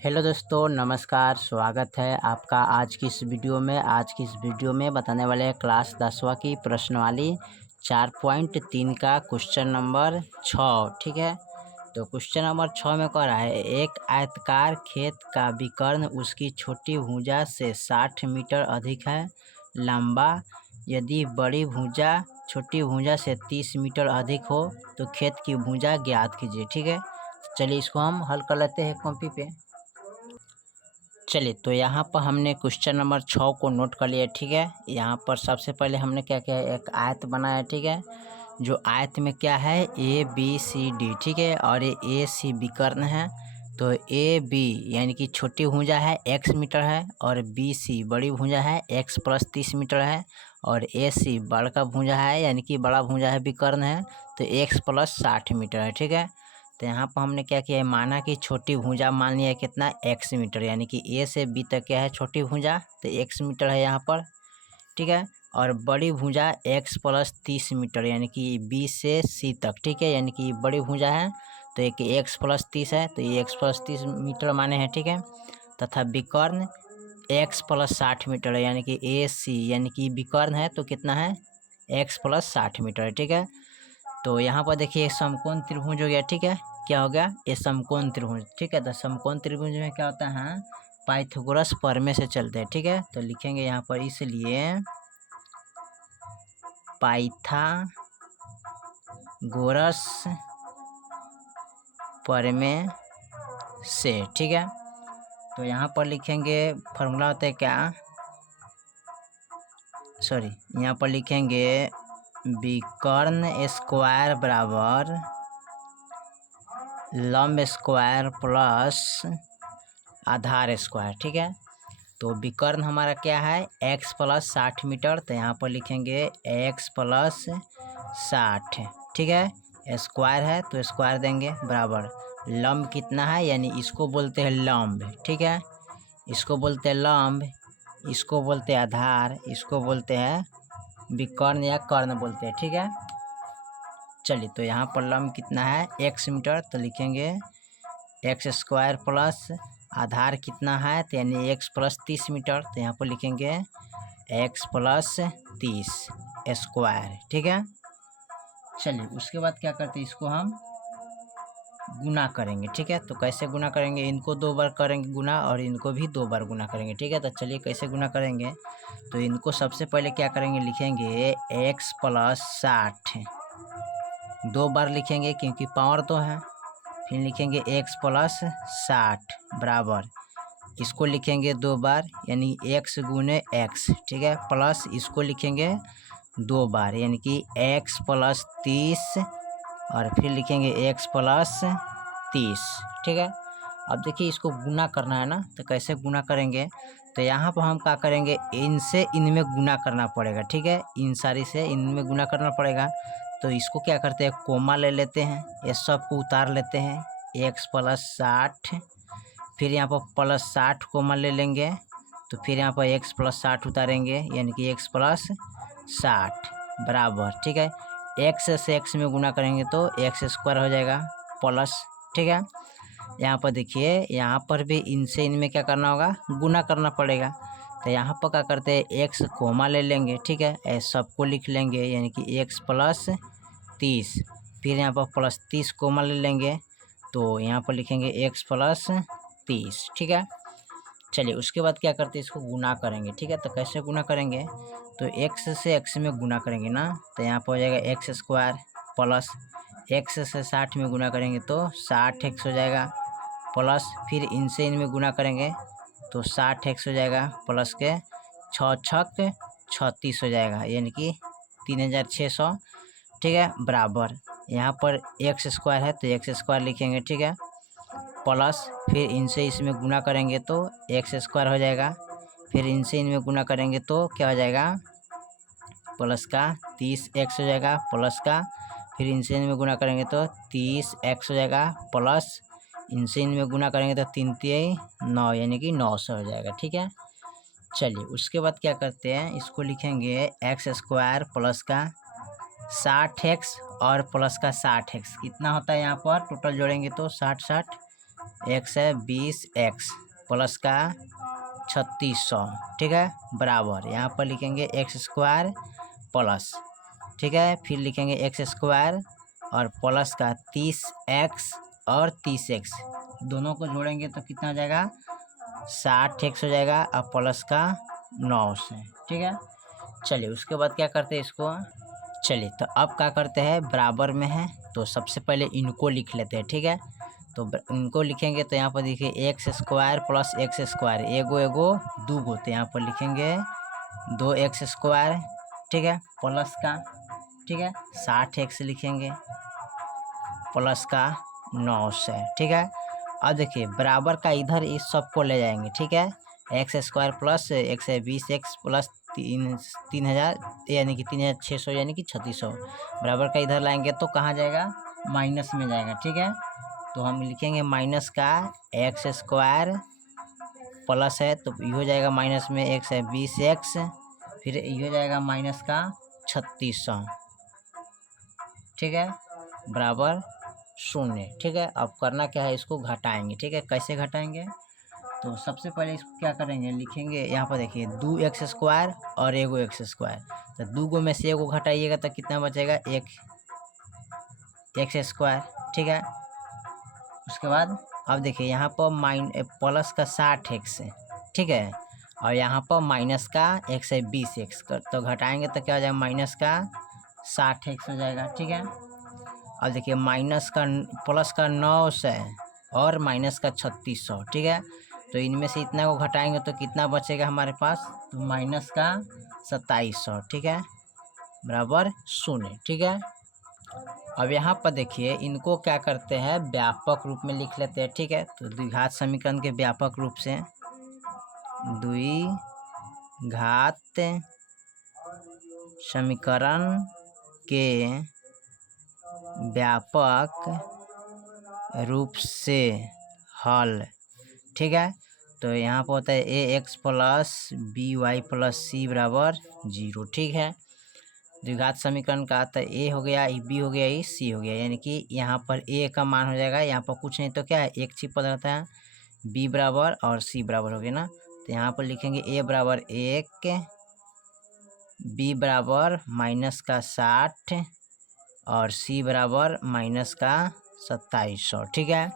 Hello दोस्तों, नमस्कार। स्वागत है आपका आज की इस वीडियो में बताने वाले हैं क्लास 10वीं की प्रश्नवाली 4.3 का क्वेश्चन नंबर 6। ठीक है, तो क्वेश्चन नंबर 6 में कह रहा है एक आयताकार खेत का विकर्ण उसकी छोटी भुजा से 60 मीटर अधिक है लंबा। यदि बड़ी भुजा छोटी भुजा से 30 मीटर अधिक हो तो खेत की भुजा ज्ञात कीजिए। ठीक है, चलिए इसको हम हल कर लेते हैं कॉपी पे। चलिए, तो यहाँ पर हमने क्वेश्चन नंबर 6 को नोट कर लिया। ठीक है, यहाँ पर सबसे पहले हमने क्या किया, एक आयत बनाया। ठीक है, जो आयत में क्या है, ए बी सी डी। ठीक है, और ये ए सी विकर्ण है। तो ए बी यानी कि छोटी भुजा है x मीटर है, और बी सी बड़ी भुजा है x + 30 मीटर है, और ए सी बड़ा भुजा है यानी कि बड़ा भुजा है विकर्ण है तो x + 60 मीटर है। ठीक है, तो यहाँ पर हमने क्या किया है, माना कि छोटी भुजा मान लिया कितना x मीटर, यानी कि a से b तक क्या है छोटी भुजा तो x मीटर है यहाँ पर। ठीक है, और बड़ी भुजा x + 30 मीटर यानी कि b से c तक। ठीक है, यानी कि बड़ी भुजा है तो एक x + 30 है तो ये x + 30 मीटर माने हैं। ठीक है, तथा विकर्ण x + 60 मीटर है यानी कि ए सी यानी कि विकर्ण है तो कितना है x + 60 मीटर है। ठीक है, तो यहाँ पर देखिए समकोण त्रिभुज हो गया। ठीक है, क्या हो गया, ये समकोण त्रिभुज। ठीक है, तो समकोण त्रिभुज में क्या होता है, पाइथागोरस प्रमेय से चलते हैं। ठीक है, तो लिखेंगे यहाँ पर इसलिए पाइथागोरस प्रमेय से। ठीक है, तो यहाँ पर लिखेंगे फॉर्मूला होता है क्या, यहाँ पर लिखेंगे विकर्ण स्क्वायर बराबर लंब स्क्वायर प्लस आधार स्क्वायर। ठीक है, तो विकर्ण हमारा क्या है x + 60 मीटर, तो यहाँ पर लिखेंगे x + 60। ठीक है, स्क्वायर है तो स्क्वायर देंगे बराबर लंब कितना है, यानी इसको बोलते हैं लंब। ठीक है, इसको बोलते हैं लंब, इसको बोलते हैं आधार, इसको बोलते हैं विकर्ण या कर्ण बोलते हैं। ठीक है, चलिए, तो यहाँ पर लंब कितना है x मीटर तो लिखेंगे x² प्लस आधार कितना है तो यानी x + 30 मीटर, तो यहाँ पर लिखेंगे x + 30 स्क्वायर। ठीक है, चलिए उसके बाद क्या करते हैं, इसको हम गुना करेंगे। ठीक है, तो कैसे गुना करेंगे, इनको 2 बार करेंगे गुना और इनको भी 2 बार गुना करेंगे। ठीक है, तो चलिए कैसे गुना करेंगे, तो इनको सबसे पहले क्या करेंगे, लिखेंगे x + 60 2 बार लिखेंगे क्योंकि पावर तो है। फिर लिखेंगे x + 60 बराबर इसको लिखेंगे 2 बार यानी x × x। ठीक है, प्लस इसको लिखेंगे 2 बार यानी कि x + 30 और फिर लिखेंगे x + 30। ठीक है, अब देखिए इसको गुना करना है ना, तो कैसे गुना करेंगे, तो यहाँ पर हम क्या करेंगे, इनसे इनमें गुना करना पड़ेगा। ठीक है, इन सारी से इनमें गुना करना पड़ेगा, तो इसको क्या करते हैं, कोमा ले लेते हैं, ये सब को उतार लेते हैं x + 60, फिर यहाँ पर +60 कोमा ले लेंगे, तो फिर यहाँ पर x + 60 उतारेंगे यानी कि x + 60 बराबर। ठीक है, x से x में गुना करेंगे तो x² हो जाएगा प्लस। ठीक है, यहाँ पर देखिए यहाँ पर भी इनसे इनमें क्या करना होगा, गुना करना पड़ेगा, तो यहाँ पर क्या करते हैं x कोमा ले लेंगे। ठीक है, ऐसे सबको लिख लेंगे यानी कि x + 30, फिर यहाँ पर +30 कोमा ले लेंगे, तो यहाँ पर लिखेंगे x + 30। ठीक है, चलिए उसके बाद क्या करते हैं, इसको गुना करेंगे। ठीक है, तो कैसे गुना करेंगे, तो x से x में गुना करेंगे ना, तो यहाँ पर हो जाएगा x² प्लस x से 60 में गुना करेंगे तो 60x हो जाएगा प्लस, फिर इनसे इनमें गुना करेंगे तो 60x हो जाएगा प्लस के 6 छक 36 हो जाएगा यानी कि 3600। ठीक है, बराबर यहाँ पर x² है तो x² लिखेंगे। ठीक है, प्लस फिर इनसे इसमें गुना करेंगे तो x² हो जाएगा, फिर इनसे इनमें गुना करेंगे तो क्या हो जाएगा, प्लस का 30x हो जाएगा प्लस का, फिर इनसे इनमें गुना करेंगे तो 30x हो जाएगा प्लस, इनसे इनमें गुना करेंगे तो 3 3 9 यानी कि 900 हो जाएगा। ठीक है, चलिए उसके बाद क्या करते हैं, इसको लिखेंगे x² प्लस का 60x और प्लस का 60x कितना होता है, यहाँ पर टोटल जोड़ेंगे तो 60 60 एक्स है 20x प्लस का 3600, ठीक है, बराबर यहाँ पर लिखेंगे एक्स स्क्वायर प्लस, ठीक है, फिर लिखेंगे एक्स स्क्वायर और प्लस का 30x और 30x, दोनों को जोड़ेंगे तो कितना हो जाएगा 60x हो जाएगा और प्लस का 9 से, ठीक है। चलिए उसके बाद क्या करते हैं इसको, चलिए तो अब क्या करते हैं, बराबर में है तो सबसे पहले इनको लिख लेते हैं, ठीक है। तो इनको लिखेंगे तो यहाँ पर देखिए x square plus x square, एगो एगो दूगो, तो यहाँ पर लिखेंगे 2x स्क्वायर, ठीक है, प्लस का, ठीक है, 60x लिखेंगे प्लस का 9 से, ठीक है। अब देखिए बराबर का इधर इस सबको ले जाएंगे, ठीक है, एक्स स्क्वायर प्लस एक्स है 20x प्लस 3000 यानी कि 3600 यानी कि 3600, बराबर का इधर लाएंगे तो कहाँ जाएगा, माइनस में जाएगा, ठीक है। तो हम लिखेंगे माइनस का एक्स स्क्वायर प्लस है तो ये हो जाएगा माइनस में एक्स है 20x, फिर ये हो जाएगा माइनस का 3600, ठीक है, बराबर 0, ठीक है। अब करना क्या है, इसको घटाएंगे, ठीक है, कैसे घटाएंगे, तो सबसे पहले इसको क्या करेंगे, लिखेंगे यहाँ पर देखिए 2x स्क्वायर और एगो एक्स स्क्वायर, तो दूगो में से एगो घटाइएगा तो कितना बचेगा, एक एक्स स्क्वायर, ठीक है। उसके बाद अब देखिए यहाँ पर प्लस का 60x, ठीक है, और यहाँ पर माइनस का x है 20x, तो घटाएंगे तो क्या हो जाएगा, माइनस का 60x हो जाएगा, ठीक है। अब देखिए माइनस का प्लस का 900 और माइनस का 3600, ठीक है, तो इनमें से इतना को घटाएंगे तो कितना बचेगा हमारे पास, तो माइनस का 2700, ठीक है, बराबर 0, ठीक है। अब यहाँ पर देखिए इनको क्या करते हैं, व्यापक रूप में लिख लेते हैं, ठीक है। तो द्विघात समीकरण के व्यापक रूप से, द्विघात समीकरण के व्यापक रूप से हल, ठीक है। तो यहाँ पर होता है ax plus by plus c बराबर 0, ठीक है। द्विघात समीकरण का तो a हो गया, b हो गया, c हो गया, यानी कि यहाँ पर a का मान हो जाएगा, यहाँ पर कुछ नहीं तो क्या है, एक चीज पद रहता है, b बराबर और c बराबर हो गया ना, तो यहाँ पर लिखेंगे a बराबर 1, b बराबर माइनस का 60 और c बराबर माइनस का 2700, ठीक है।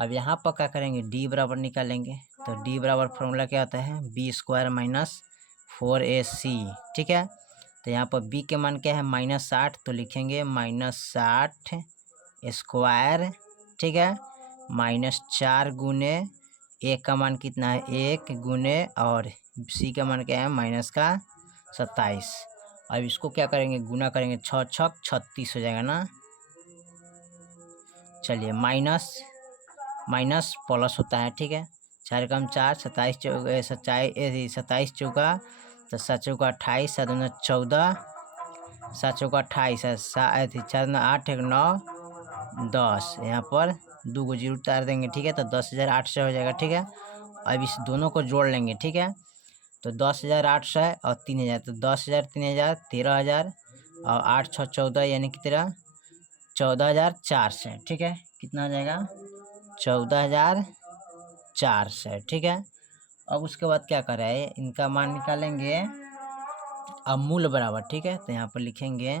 अब यहाँ पर क्या करेंगे, d बराबर निकालेंगे, तो d बराबर फॉर्मूला क्या होता है, b स्क्वायर माइनस 4ac, ठीक है। तो यहाँ पर b के मान क्या है, -60, तो लिखेंगे -60 स्क्वायर, ठीक है, -4 गुने a का मान कितना है 1 गुने और c का मान क्या है माइनस का 27। अब इसको क्या करेंगे, गुना करेंगे, 6 छक 36 हो जाएगा ना। चलिए माइनस माइनस प्लस होता है, ठीक है, 4 कम 4, 27 चौका तो 7 चौका 28, 7 दूना 14, 7 चौका 28, 4 दूना 8, 1 9 10, यहाँ पर 2 को जीरो उतार देंगे, ठीक है, तो 10,800 हो जाएगा, ठीक है। अब इस दोनों को जोड़ लेंगे, ठीक है, तो 10,800 है और 3,000, तो 10,000 3,000 13,000 और 8 6 14 यानी कि 14,400, ठीक है, कितना हो जाएगा 14,400, ठीक है। अब उसके बाद क्या कर रहे हैं, इनका मान निकालेंगे, अब मूल बराबर, ठीक है, तो यहाँ पर लिखेंगे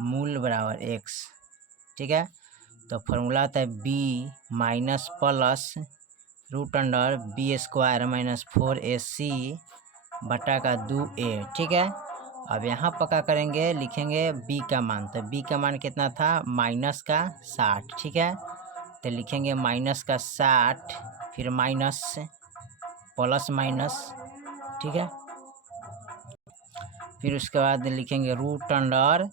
मूल बराबर x, ठीक है। तो फॉर्मूला आता है b minus plus root under B square minus 4ac बटा का 2a, ठीक है। अब यहाँ पर क्या करेंगे, लिखेंगे b का मान, तो b का मान कितना था, माइनस का 60, ठीक है, तो लिखेंगे माइनस का 60 फिर माइनस प्लस माइनस, ठीक है, फिर उसके बाद लिखेंगे रूट अंडर,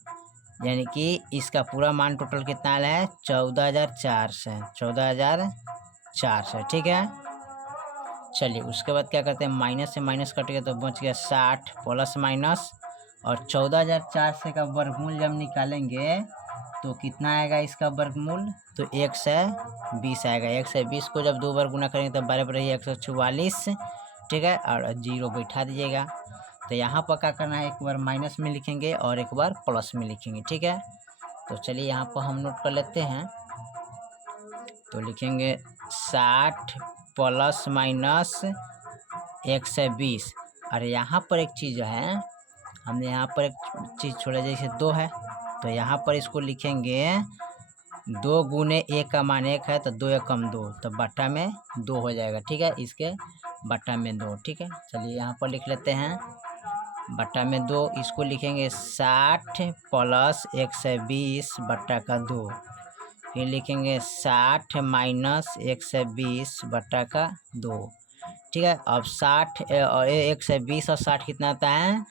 यानी कि इसका पूरा मान टोटल कितना आया है 14,400, 14,400, ठीक है। चलिए उसके बाद क्या करते हैं, माइनस से माइनस कट गया तो बच गया 60 प्लस माइनस, और 14,400 का वर्गमूल जब निकालेंगे तो कितना आएगा इसका वर्गमूल, तो 120 आएगा, 120 को जब 2 बार गुना करेंगे तो 12 पर 144, ठीक है, और 0 बैठा दीजिएगा। तो यहाँ पर क्या करना है, एक बार माइनस में लिखेंगे और एक बार प्लस में लिखेंगे, ठीक है। तो चलिए यहाँ पर हम नोट कर लेते हैं, तो लिखेंगे 60 प्लस माइनस 120। और यहाँ पर एक चीज़ है, हमने यहाँ पर एक चीज़ छोड़ा, जैसे 2 है तो यहाँ पर इसको लिखेंगे 2 गुने 1 का मान 1 है तो 2 एकम 2, तो बट्टा में 2 हो जाएगा। ठीक है, इसके बट्टा में 2। ठीक है, चलिए यहाँ पर लिख लेते हैं बट्टा में 2। इसको लिखेंगे 60 प्लस 120 बट्टा का 2। फिर लिखेंगे 60 माइनस 120 बट्टा का 2। ठीक है, अब 60 और 120 और 60 कितना आता है?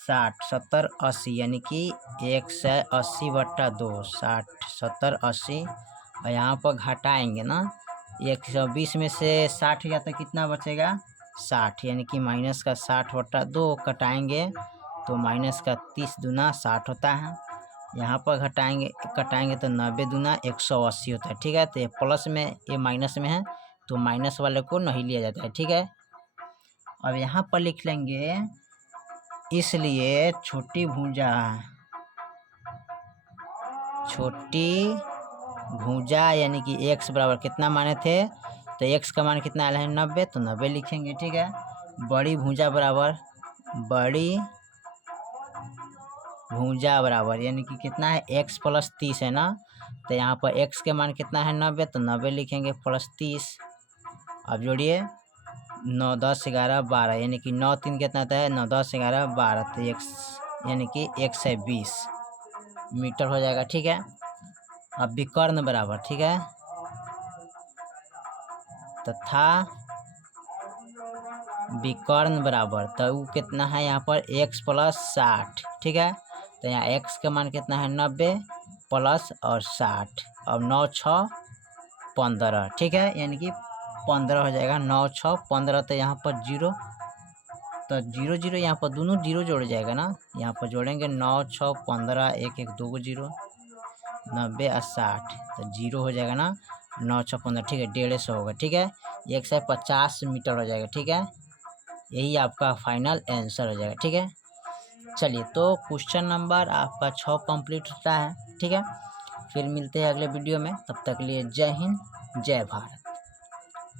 60 70 80, यानी कि 180 बट्टा 2। 60 70 80, और यहाँ पर घटाएंगे ना, 120 में से 60 गया तो कितना बचेगा? 60, यानी कि माइनस का 60 बट्टा 2 कटाएंगे तो माइनस का 30 दूना 60 होता है। यहाँ पर कटाएंगे तो 90 दूना 180 होता है। ठीक है, तो ये प्लस में ये माइनस में है तो माइनस वाले को नहीं लिया जाता है। ठीक है, अब यहाँ पर लिख लेंगे इसलिए छोटी भुजा यानी कि x बराबर कितना माने थे, तो x का मान कितना आया है? 90, तो 90 लिखेंगे। ठीक है, बड़ी भुजा बराबर यानी कि कितना है? x प्लस 30 है ना, तो यहाँ पर x के मान कितना है? 90, तो 90 लिखेंगे प्लस 30। अब जोड़िए 9 10 11 12, यानी कि 9 3 कितना आता है? 9 10 11 12, तो x यानी कि 120 मीटर हो जाएगा। ठीक है, अब विकर्ण बराबर, ठीक है, तथा विकर्ण बराबर, तो वो कितना है यहाँ पर? x plus 60। ठीक है, तो यहाँ x का मान कितना है? 90 प्लस और 60, अब 9 6 15। ठीक है, यानी कि 15 हो जाएगा। 9 6 15, तो यहाँ पर 0, तो 0 0 यहाँ पर दोनों 0 जोड़ जाएगा ना, यहाँ पर जोड़ेंगे 9 6 15 1 1 2 0 90 और 60, तो 0 हो जाएगा ना, 9 6 15। ठीक है, 150 होगा। ठीक है, 150 मीटर हो जाएगा। ठीक है, यही आपका फाइनल आंसर हो जाएगा। ठीक है, चलिए तो क्वेश्चन नंबर आपका 6 कंप्लीट होता है। ठीक है, फिर मिलते हैं अगले वीडियो में, तब तक के लिए जय हिंद जय भारत।